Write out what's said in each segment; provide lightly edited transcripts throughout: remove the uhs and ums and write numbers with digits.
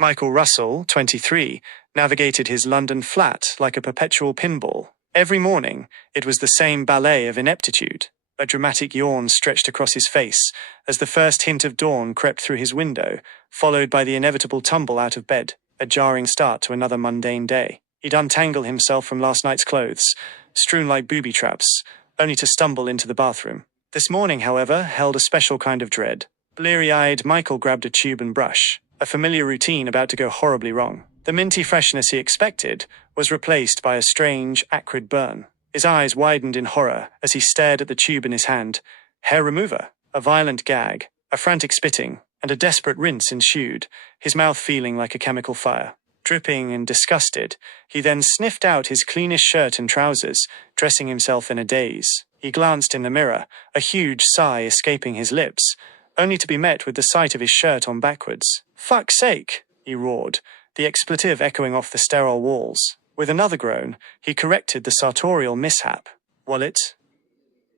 Michael Russell, 23, navigated his London flat like a perpetual pinball. Every morning, it was the same ballet of ineptitude. A dramatic yawn stretched across his face as the first hint of dawn crept through his window, followed by the inevitable tumble out of bed, a jarring start to another mundane day. He'd untangle himself from last night's clothes, strewn like booby traps, only to stumble into the bathroom. This morning, however, held a special kind of dread. Bleary-eyed, Michael grabbed a tube and brush, a familiar routine about to go horribly wrong. The minty freshness he expected was replaced by a strange, acrid burn. His eyes widened in horror as he stared at the tube in his hand. Hair remover, a violent gag, a frantic spitting, and a desperate rinse ensued, his mouth feeling like a chemical fire. Dripping and disgusted, he then sniffed out his cleanest shirt and trousers, dressing himself in a daze. He glanced in the mirror, a huge sigh escaping his lips, only to be met with the sight of his shirt on backwards. "Fuck's sake!" he roared, the expletive echoing off the sterile walls. With another groan, he corrected the sartorial mishap. Wallet,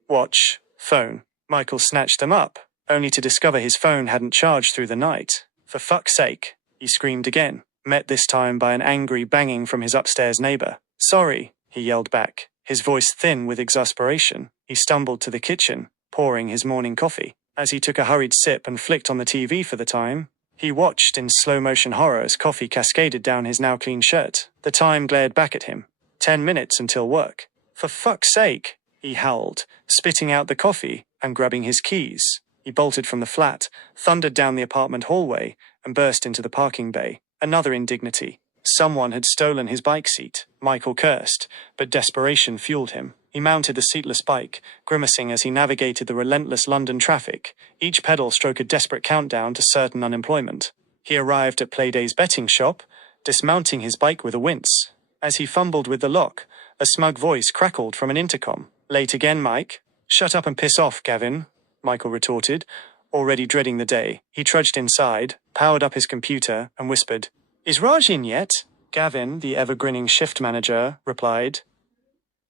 watch, phone. Michael snatched them up, only to discover his phone hadn't charged through the night. "For fuck's sake," he screamed again, met this time by an angry banging from his upstairs neighbor. "Sorry," he yelled back, his voice thin with exasperation. He stumbled to the kitchen, pouring his morning coffee. As he took a hurried sip and flicked on the TV for the time, he watched in slow-motion horror as coffee cascaded down his now-clean shirt. The time glared back at him. 10 minutes until work. "For fuck's sake," he howled, spitting out the coffee and grabbing his keys. He bolted from the flat, thundered down the apartment hallway, and burst into the parking bay. Another indignity. Someone had stolen his bike seat. Michael cursed, but desperation fueled him. He mounted the seatless bike, grimacing as he navigated the relentless London traffic, each pedal stroke a desperate countdown to certain unemployment. He arrived at Playday's betting shop, dismounting his bike with a wince. As he fumbled with the lock, a smug voice crackled from an intercom. "Late again, Mike?" "Shut up and piss off, Gavin," Michael retorted, already dreading the day. He trudged inside, powered up his computer, and whispered, "Is Raj in yet?" Gavin, the ever-grinning shift manager, replied,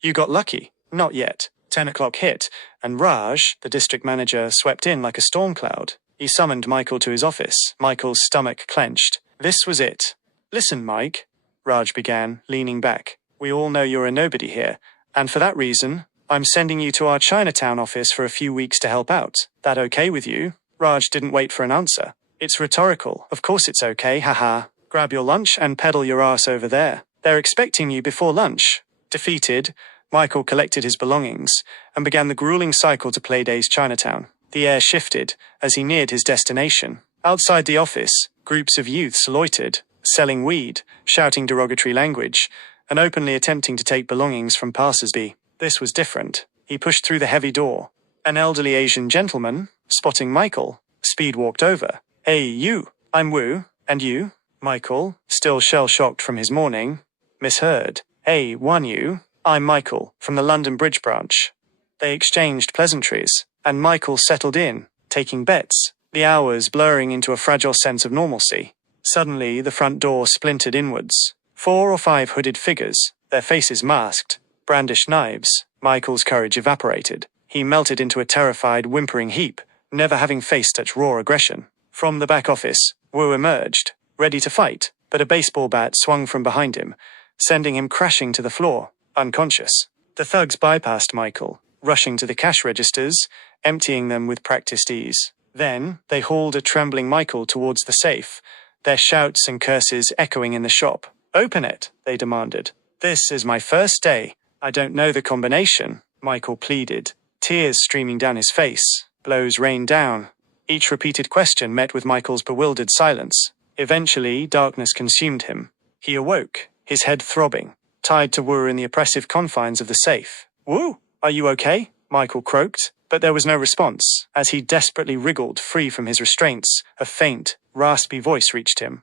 "You got lucky. Not yet." 10 o'clock hit, and Raj, the district manager, swept in like a storm cloud. He summoned Michael to his office. Michael's stomach clenched. This was it. "Listen, Mike," Raj began, leaning back. "We all know you're a nobody here, and for that reason, I'm sending you to our Chinatown office for a few weeks to help out. That okay with you?" Raj didn't wait for an answer. "It's rhetorical. Of course it's okay, haha. Grab your lunch and pedal your ass over there. They're expecting you before lunch." Defeated, Michael collected his belongings and began the grueling cycle to Playday's Chinatown. The air shifted as he neared his destination. Outside the office, groups of youths loitered, selling weed, shouting derogatory language, and openly attempting to take belongings from passers-by. This was different. He pushed through the heavy door. An elderly Asian gentleman, spotting Michael, speed-walked over. "Hey, you. I'm Wu. And you?" Michael, still shell-shocked from his morning, misheard. "Hey, you. I'm Michael, from the London Bridge branch." They exchanged pleasantries, and Michael settled in, taking bets, the hours blurring into a fragile sense of normalcy. Suddenly, the front door splintered inwards. 4 or 5 hooded figures, their faces masked, brandished knives. Michael's courage evaporated. He melted into a terrified, whimpering heap, never having faced such raw aggression. From the back office, Wu emerged, ready to fight, but a baseball bat swung from behind him, sending him crashing to the floor, unconscious. The thugs bypassed Michael, rushing to the cash registers, emptying them with practiced ease. Then, they hauled a trembling Michael towards the safe, their shouts and curses echoing in the shop. "Open it," they demanded. "This is my first day. I don't know the combination," Michael pleaded, tears streaming down his face. Blows rained down. Each repeated question met with Michael's bewildered silence. Eventually, darkness consumed him. He awoke, his head throbbing, tied to Wu in the oppressive confines of the safe. "Wu, are you okay?" Michael croaked, but there was no response. As he desperately wriggled free from his restraints, a faint, raspy voice reached him.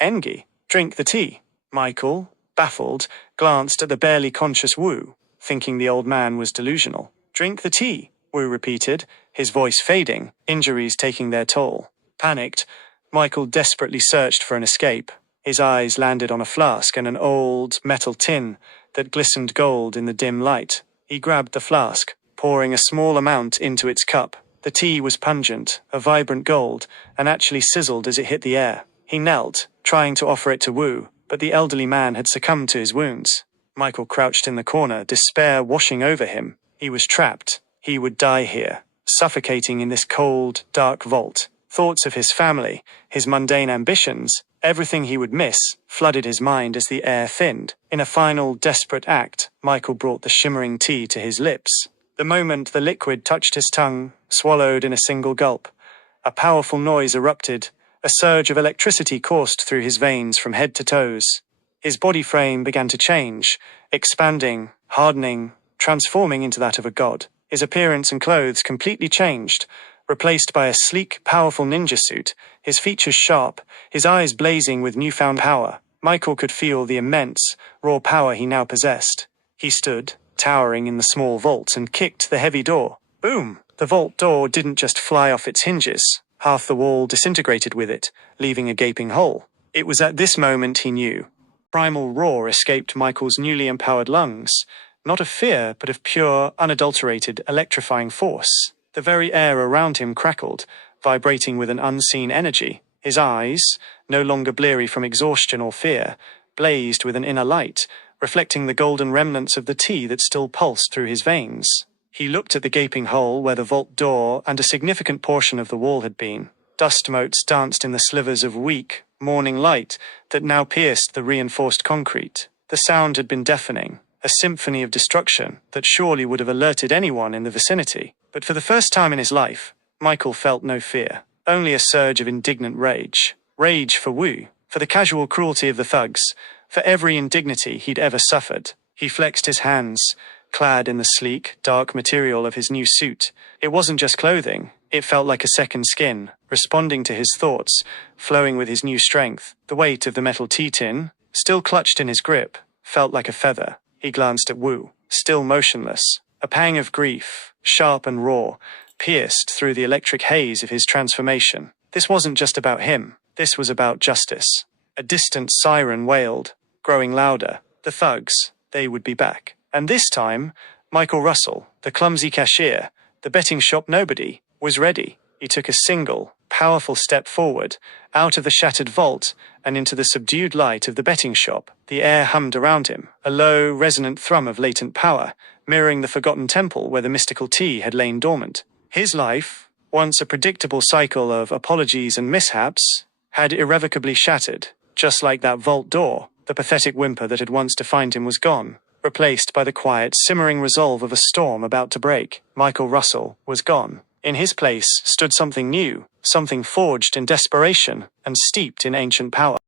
"Engi, drink the tea." Michael, baffled, glanced at the barely conscious Wu, thinking the old man was delusional. "Drink the tea," Wu repeated, his voice fading, injuries taking their toll. Panicked, Michael desperately searched for an escape. His eyes landed on a flask and an old, metal tin that glistened gold in the dim light. He grabbed the flask, pouring a small amount into its cup. The tea was pungent, a vibrant gold, and actually sizzled as it hit the air. He knelt, trying to offer it to Wu, but the elderly man had succumbed to his wounds. Micheal crouched in the corner, despair washing over him. He was trapped. He would die here, suffocating in this cold, dark vault. Thoughts of his family, his mundane ambitions, everything he would miss, flooded his mind as the air thinned. In a final, desperate act, Micheal brought the shimmering tea to his lips. The moment the liquid touched his tongue, swallowed in a single gulp, a powerful noise erupted. A surge of electricity coursed through his veins from head to toes. His body frame began to change, expanding, hardening, transforming into that of a god. His appearance and clothes completely changed, replaced by a sleek, powerful ninja suit, his features sharp, his eyes blazing with newfound power. Micheal could feel the immense, raw power he now possessed. He stood, towering in the small vault, and kicked the heavy door. Boom! The vault door didn't just fly off its hinges. Half the wall disintegrated with it, leaving a gaping hole. It was at this moment he knew. Primal roar escaped Micheal's newly empowered lungs, not of fear, but of pure, unadulterated, electrifying force. The very air around him crackled, vibrating with an unseen energy. His eyes, no longer bleary from exhaustion or fear, blazed with an inner light, reflecting the golden remnants of the tea that still pulsed through his veins. He looked at the gaping hole where the vault door and a significant portion of the wall had been. Dust motes danced in the slivers of weak, morning light that now pierced the reinforced concrete. The sound had been deafening, a symphony of destruction that surely would have alerted anyone in the vicinity. But for the first time in his life, Micheal felt no fear, only a surge of indignant rage. Rage for Wu, for the casual cruelty of the thugs, for every indignity he'd ever suffered. He flexed his hands, clad in the sleek, dark material of his new suit. It wasn't just clothing, it felt like a second skin, responding to his thoughts, flowing with his new strength. The weight of the metal tea tin, still clutched in his grip, felt like a feather. He glanced at Wu, still motionless. A pang of grief, sharp and raw, pierced through the electric haze of his transformation. This wasn't just about him, this was about justice. A distant siren wailed, growing louder. The thugs, they would be back. And this time, Micheal Russell, the clumsy cashier, the betting shop nobody, was ready. He took a single, powerful step forward, out of the shattered vault and into the subdued light of the betting shop. The air hummed around him, a low, resonant thrum of latent power, mirroring the forgotten temple where the mystical tea had lain dormant. His life, once a predictable cycle of apologies and mishaps, had irrevocably shattered. Just like that vault door, the pathetic whimper that had once defined him was gone, replaced by the quiet, simmering resolve of a storm about to break. Micheal Russell was gone. In his place stood something new, something forged in desperation and steeped in ancient power.